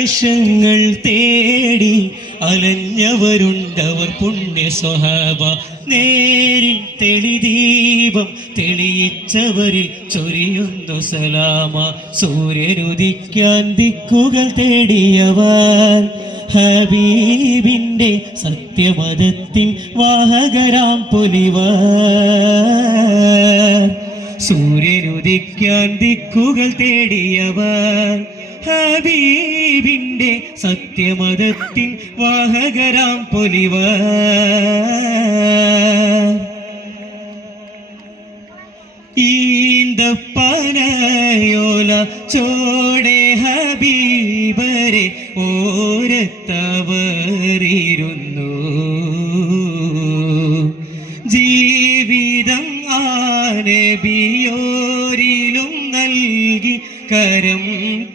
ങ്ങൾ തേടി അലഞ്ഞവരുണ്ടവർ പുണ്യ സ്വഹാബ നേരിൻ തെളിദീപം തെളിയിച്ചവരിൽ ചൊരിയുന്നു സലാമ സൂര്യനുദിക്കാൻ ദിക്കുകൾ തേടിയവർ ഹബീബിൻ്റെ സത്യമതത്തിൻ വാഹകരാം പൊലിവർ സൂര്യനുദിക്കാൻ ദിക്കുകൾ തേടിയവർ ഹബീബിൻ്റെ സത്യമതത്തിൻ വാഹകരാം പൊലിവർ ഈന്തപ്പനയോല ചോടെ ഹബീബരെ ഓരത്തവറിരുന്നു ജീവിതം ആനബിയോരിലും നൽകി കരം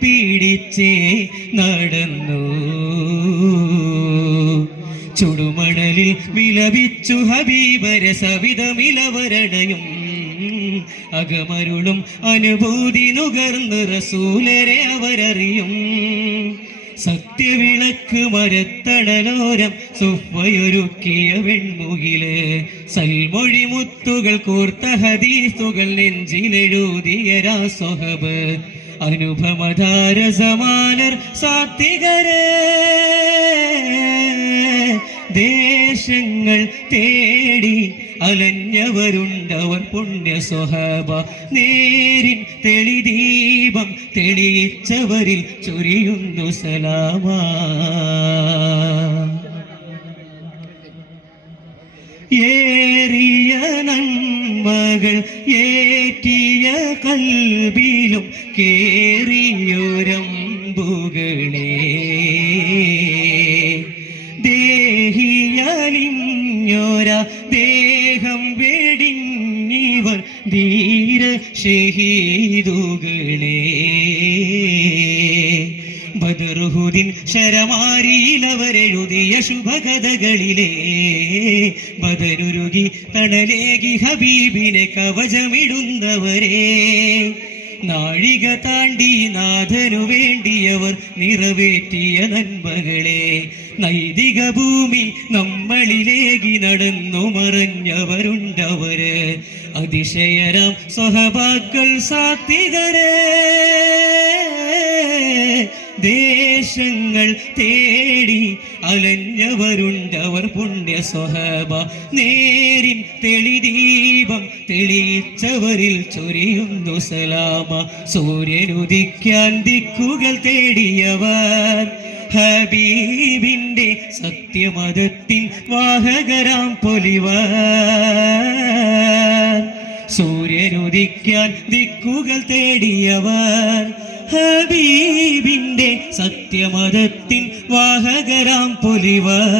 പിടിച്ചേ നടന്നു ചുടുമണലിൽ വിലപിച്ചു ഹബീബരെ സവിധമിലവരണയും അകമരുളും അനുഭൂതി നുകർന്ന് റസൂലരെ അവരറിയും സത്യവിളക്ക് മരത്തണലോരം സുഫയൊരുക്കിയ വെൺമുകില് സൽമൊഴി മുത്തുകൾ കോർത്ത ഹദീസുകൾ നെഞ്ചിലെഴുതിയ രാസൊഹബ് അനുപമധാര സമാനർ സാത്വികരെ ദേശങ്ങൾ തേടി അലഞ്ഞവരുണ്ടവർ പുണ്യ സ്വഹാബ നേരിൻ തെളിദീപം തെളിയിച്ചവരിൽ ചൊരിയുന്നു സലാമ ഏറിയ നന്മകൾ ഏറ്റിയ കൽബിലും കേറിയൊരമ്പുകളെ ദേഹിയലിഞ്ഞോര ദേഹം വെടിഞ്ഞിവർ ധീര ഷഹീദുകളെ ബദറുഹുദിൻ ശരമാരിയിലവരെഴുതിയ ശുഭകഥകളിലെ ബദരുരുകി തണലേകി ഹബീബിനെ കവചമിടുന്നവരെ നാഴിക താണ്ടി നാഥനു വേണ്ടിയവർ നിറവേറ്റിയ നന്മകളെ നൈതിക ഭൂമി നമ്മളിലേകി നടന്നു മറഞ്ഞവരുണ്ടവര് അതിശയരാം സ്വഹബാക്കൾ സാത്വികരെ ദേശങ്ങൾ തേടി അലഞ്ഞവരുണ്ടവർ പുണ്യ സ്വഹാബ നേരിൻ തെളിദീപം തെളിയിച്ചവരിൽ ചൊരിയുന്നു സലാമ സൂര്യനുദിക്കാൻ ദിക്കുകൾ തേടിയവർ ഹബീബിൻ്റെ സത്യമതത്തിൻ വാഹകരാം പൊലിവർ സൂര്യനുദിക്കാൻ ദിക്കുകൾ തേടിയവർ ഹബീബിൻ്റെ സത്യമതത്തിൻ വാഹകരാം പൊലിവർ